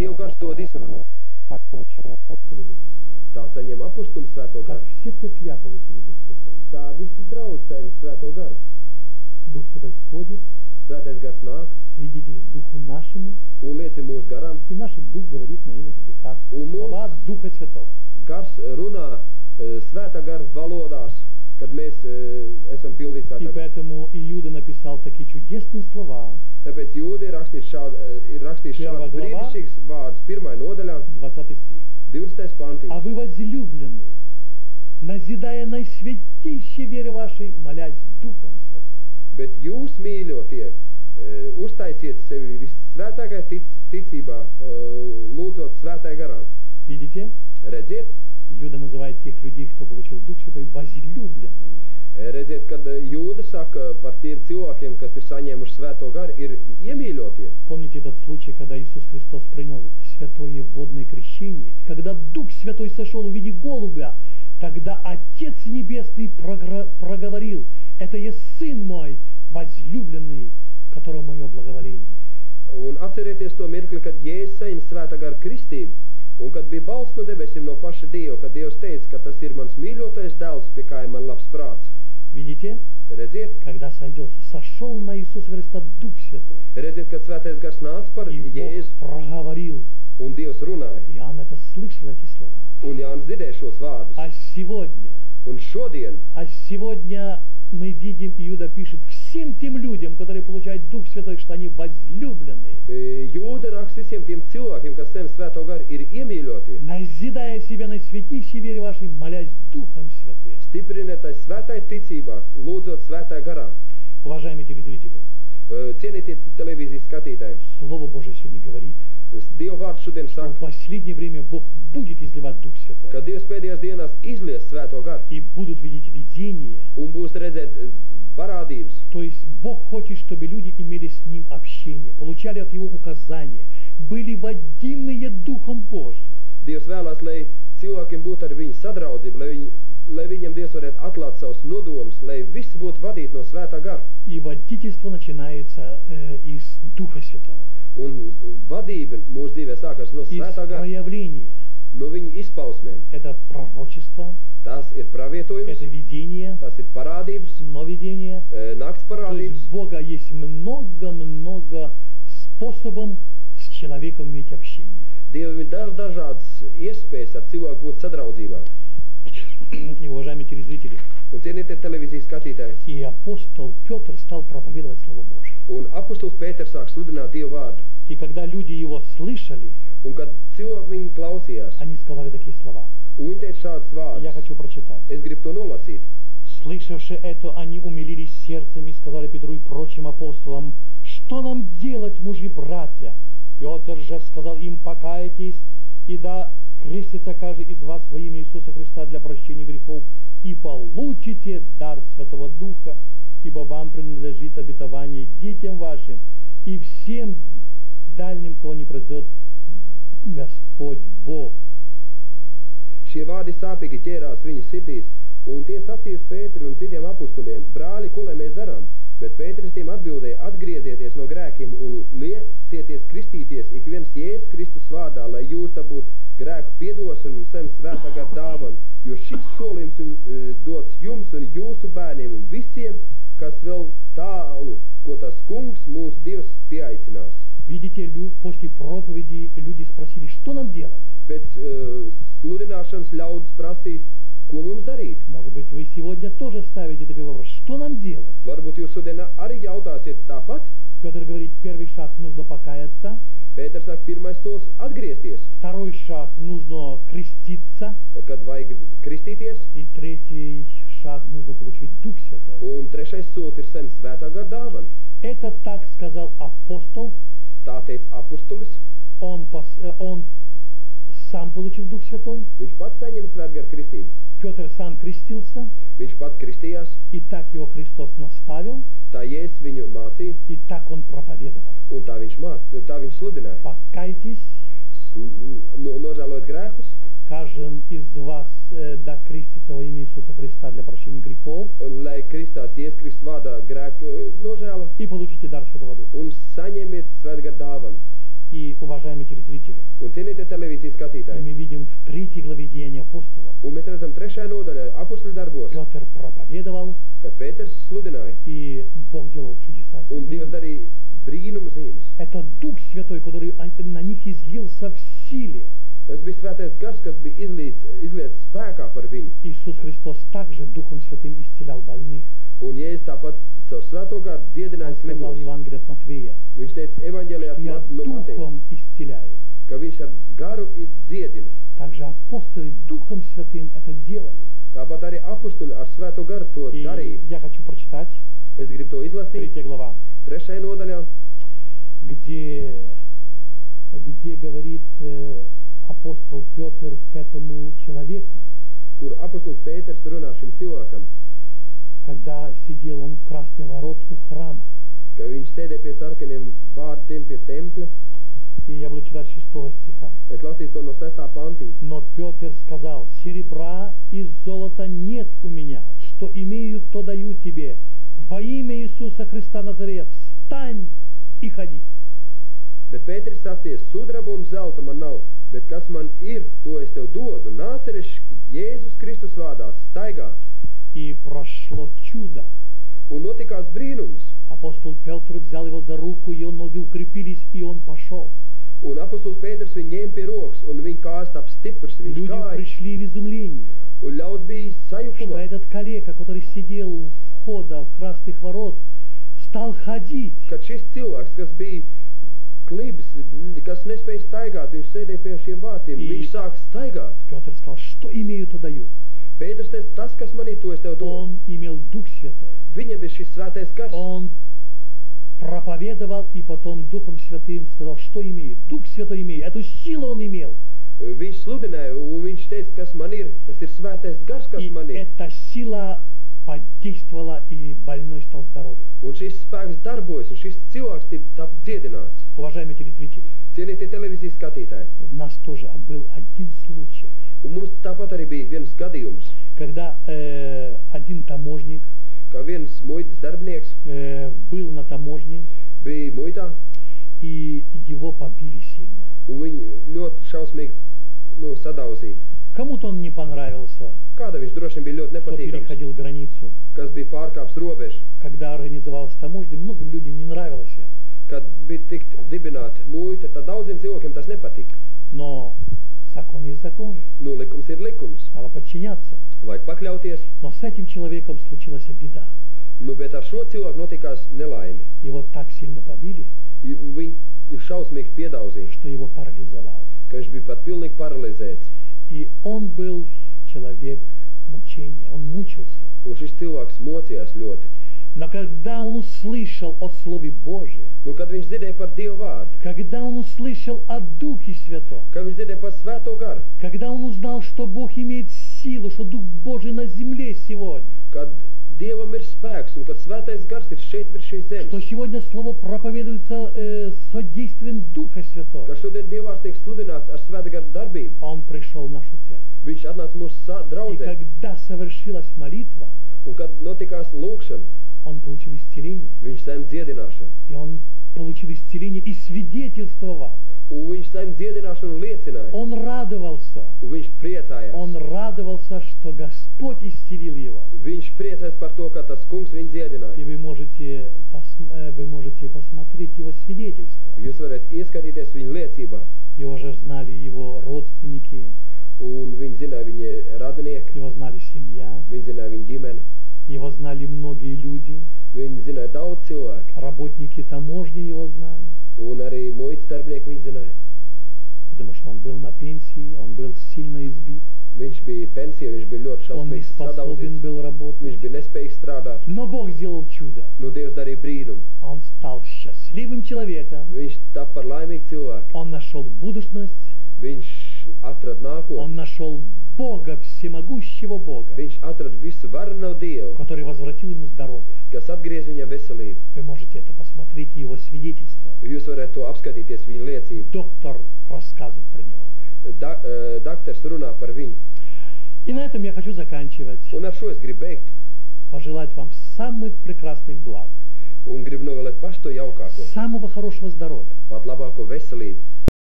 Dieva gars to izrunā. Так получили апостолы Духа Святого. Tā saņem apustuļu svēto Так garu. все церквя получили Дух Святой. Tā visas draudzes saņem svēto garu. Дух Святой всходит, Svētais gars nāk свидетельствует Духу нашему, un liecina mūsu garam. и наш Дух говорит на иных языках. Слова Духа Святого. Gars runā svētā gara valodās, kad mēs esam pildīti И svētā gara. поэтому Иуда написал такие чудесные слова, Tāpēc Jūda ir rakstījis Первая šādus глава. brīnišķīgus vārdus 1. nodaļā, 20 стих. 20. pantiņš. А вы, возлюбленные, назидая наисвятейшей вере вашей, молясь Духом Святым. Bet jūs, mīļotie, uztaisiet sevi vissvētākajā ticībā, lūdzot svētai garā. Видите? Redziet, Иуда называет тех людей, кто получил Дух Святой, возлюбленные. redziet, kad Jūda saka par tiem cilvēkiem, kas ir saņēmuši svēto garu, ir iemīļotie. Помните этот случай, когда Иисус Христос принял святое водное крещение, и когда Дух Святой сошел в виде голубя, тогда Отец Небесный проговорил: «Это есть Сын мой, возлюбленный, в котором мое благоволение». Un atcerieties to mirkli, kad Jēzus saņem svētā gara kristību, un kad bija balss no debesīm no paša Dieva, kad Dievs teica, ka tas ir mans mīļotais dēls, pie kā ir man labs prāts. Видите? Redziet, Когда сошел на Иисуса Христа Дух Святой, redziet, kad svētais gars nāca par и Бог Jēzu, проговорил, un Dievs runāja, Иоанн это слышал, эти слова. un Jānis dzirdēja šos vārdus. А сегодня мы видим, Иуда пишет всем тем людям, которые получают Дух Святой, что они возлюбленные, Jūda raksta visiem tiem cilvēkiem, kas saņem svēto garu, ir iemīļotie. назидая себя на святейшей вере вашей, молясь Духом Святым. Stipriniet svētai ticībā, lūdzot svētā garā. Уважаемые телезрители, Cienītie televīzijas skatītāji, Слово Божие сегодня говорит, Dieva vārds šodien что в saka, последнее время Бог будет изливать Дух Святой, ka Dievs pēdējās dienās izlies svēto garu и будут видеть видение. un būs redzēt parādības. То есть Бог хочет, чтобы люди имели с Ним общение, получали от Его указания, были водимые Духом Божьим. Dievs vēlās, lai cilvēkiem būtu ar viņu sadraudzību, lai viņam Dievs varētu atklāt savus nodomus, lai viss būtu vadīti no svētā gara. И водительство начинается из Духа Святого. Un vadība mūsu dzīvē sākas no Из svētā gara, проявления. no viņa izpausmēm. Это пророчество, Tās ir pravietojums, это видение, tās ir parādības, сновидение. nakts То parādības. есть Бога есть много способов с человеком иметь общение. Dievam ir dažādas iespējas ar cilvēku būt sadraudzībā. И, уважаемые телезрители, Un cienītie televīzijas skatītāji, и апостол Петр стал проповедовать Слово Божие. un apustulis Pēters sāk sludināt Dievu vārdu. И когда люди его слышали, Un kad cilvēki viņu klausījās, они сказали такие слова. un viņi teica šādus Я vārdus, хочу прочитать. es gribu to nolasīt. Слышавши это, они умилились сердцем и сказали Петру и прочим апостолам: «Что нам делать, мужи братья?» Петр же сказал им: «Покайтесь, и да крестится каждый из вас во имя Иисуса Христа для прощения грехов, и получите дар Святого Духа, ибо вам принадлежит обетование детям вашим и всем дальним, кого не произойдет Господь Бог». Šie vārdi sāpīgi ķērās viņu sirdīs, un tie sacīja uz Pēteri un citiem apustuliem: brāli, ko lai mēs darām? Bet Pēteris tiem atbildēja: atgriezieties no grēkiem un liecieties kristīties ik viens Jēzus Kristus vārdā, lai jūs dabūtu grēku piedošanu un saņemt svētā gara dāvanu, jo šis solījums dots jums un jūsu bērniem un visiem, kas vēl tālu, ko tas kungs mūsu Dievs pieaicinās. Видите, после проповеди люди спросили: «Что нам делать?» Pēc sludināšanas ļaudis prasīs, ko mums darīt. Может быть, вы сегодня тоже ставите такой вопрос: «Что нам делать?» Varbūt jūs šodien arī jautāsiet tāpat. Петр говорит: первый шаг — нужно покаяться, Pēters saka, pirmais solis atgriezties, второй шаг — нужно креститься, kad vajag kristīties, и третий шаг — нужно получить Дух Святой. un trešais solis ir saņemt svētā gara dāvanu. Это так сказал апостол, Tā teica apustulis, он сам получил Дух Святой, viņš pats saņem svētgara kristību, Петр сам крестился, viņš pats kristījās, и так его Христос наставил, tā Jēzus viņu mācīja, и так он проповедовал. un tā viņš sludināja. Покайтесь, Nožēlot grēkus, каждый из вас да крестится во имя Иисуса Христа для прощения грехов, lai kristās Jēzus Kristus vārdā grēku nožēla, и получите дар Святого Духа. un saņemiet svētgara dāvanu. И, уважаемые телезрители, Un cienītie televīzijas и skatītāji, мы видим в 3 главе Деяний апостолов, un mēs redzam 3. nodaļā apustuļu darbos, Петр проповедовал, kad Pēters sludināja, и Бог делал чудеса. un Dievs darīja brīnum zīmes. Это Дух Святой, который на них излился в силе. Tas bija svētais gars, kas bija izliets spēkā par viņu. Иисус Христос также Духом Святым исцелял больных. Un Jēzus tāpat caur svēto garu Он dziedināja сказал slimos. Евангелие от Матвея, Viņš teica evaņģēlijā что я no Mateja, Духом исцеляю. ka viņš ar garu dziedina. Также апостолы Духом Святым это делали. Tāpat arī apustuļi ar svēto garu to И darīja. я хочу прочитать Es gribu to izlasīt 3 глава, 3. nodaļā, где говорит апостол Петр к этому человеку, kur apustulis Pēters runā šim cilvēkam, когда сидел он в красный ворот у храма. ka viņš sēdēja pie sarkaniem vārtiem pie tempļa. И я буду читать 6 стиха. Es lasīju to no 6. pantiņa. Но Петр сказал: серебра и золота нет у меня, что имею, то даю тебе. Во имя Иисуса Христа Назарет, встань и ходи. Bet Pēteris sacīja, sudraba un zelta man nav, bet kas man ir, to es tev dodu. Nāceres Jēzus Kristus vārdā, staigā. И прошло чудо. Un notikās brīnums. Апостол Петр взял его за руку, и он ноги укрепились, и он пошел. Un apustulis Pēters viņu ņēma pie rokas, un viņa kājas tap stiprs, viņš Люди gāja. пришли в изумление, Un ļauds bija что sajukuma, этот калека, который сидел у входа в красных ворот, стал ходить. kad šis cilvēks, kas bija klibs, kas nespēja staigāt, viņš sēdēja pie šiem vārtiem, viņš sāk staigāt. Петр сказал: что имею, то даю. Pēters teica, tas, kas man ir, to es tev dodu. Он имел Дух Святой. Viņam ir šis svētais gars. Он проповедовал и потом Духом Святым сказал, что имеет. Дух Святой имеет. Эту силу он имел. Viņš sludināja, un viņš teica, kas man ir, tas ir svētais gars, kas И man ir. эта сила подействовала, и больной стал здоровым. Un šis spēks darbojas, un šis cilvēks tap dziedināts. Уважаемые телезрители, Cienītie televīzijas skatītāji. у нас тоже был один случай, Un mums tāpat arī bija viens gadījums, когда один таможник ka viens muitas darbinieks был на таможне, bija muitā, и его побили сильно. un viņu ļoti šausmīgi sadauzīja. Kому-то он не понравился, Kāda viņš droši vien bija ļoti кто nepatīkams, переходил границу. kas bija pārkāps robežu, Когда организовалась таможня, многим людям не нравилось это. kad bija tikt dibināta muita, tad daudziem cilvēkiem tas nepatika. Но закон есть закон, Nu, likums ir likums, надо подчиняться. vajag pakļauties, Но с этим человеком случилась беда. nu, bet ar šo cilvēku notikās nelaime. Его так сильно побили, Viņu šausmīgi piedauzīja, что его парализовало. ka viņš bija pat pilnīgi paralizēts. И он был человек мучения, он мучился. Un šis cilvēks mocījās ļoti. Но когда он услышал о Слове Божьем, Nu, kad viņš dzirdēja par Dievu vārdu, когда он услышал о Духе Святом, kad viņš dzirdēja par Svēto garu, когда он узнал, что Бог имеет силу, что Дух Божий на земле сегодня, kad Dievam ir spēks un kad Svētais gars ir šeit virs šīs zemes, что сегодня Слово проповедуется с действием Духа Святого, ka šodien Dievvārds tiek sludināts ar Svēta gara darbību, он пришел в нашу церковь. viņš atnāca mūsu И draudzē, когда совершилась молитва, un kad notikās lūkšana, он получил исцеление. viņš saim dziedināšanu, И он получил исцеление и свидетельствовал. un viņš saim dziedināšanu un liecināja, Он радовался. un viņš priecājās. Он радовался, что Господь исцелил его. Viņš priecājas par to, ka tas kungs viņu И dziedināja. вы можете посмотреть его свидетельство. Jūs varat ieskatīties viņa liecībā, Его же знали его родственники, un viņi zināja viņa radinieki, его знали семья, viņi zināja viņa ģimeni, его знали многие люди, viņi zināja daudz cilvēku, работники таможни его знали, un arī muitas darbinieki viņi zināja. потому что он был на пенсии, он был сильно избит, Viņš bija pensijā, viņš bija ļoti он не šausmīgs способен sadauzīts, был работать. viņš bija nespējīgs strādāt. Но Бог сделал чудо. Nu, Dievs darīja brīnumu. Он стал счастливым человеком, Viņš tap par laimīgu cilvēku. он нашел будущность, Viņš atrada он nākotni. нашел Бога, всемогущего Бога, Viņš atrada visu varno Dievu, который возвратил ему здоровье. kas atgriez viņam veselību. Вы можете это посмотреть, его свидетельство. Jūs varat to apskatīties viņa liecību. Доктор рассказывает про него. Daktars runā par viņu. И на этом я хочу заканчивать. Un ar šo es gribu beigt. Пожелать вам самых прекрасных благ. un grib novēlēt pašu to jaukāko, самого хорошего здоровья, pat labāko veselību,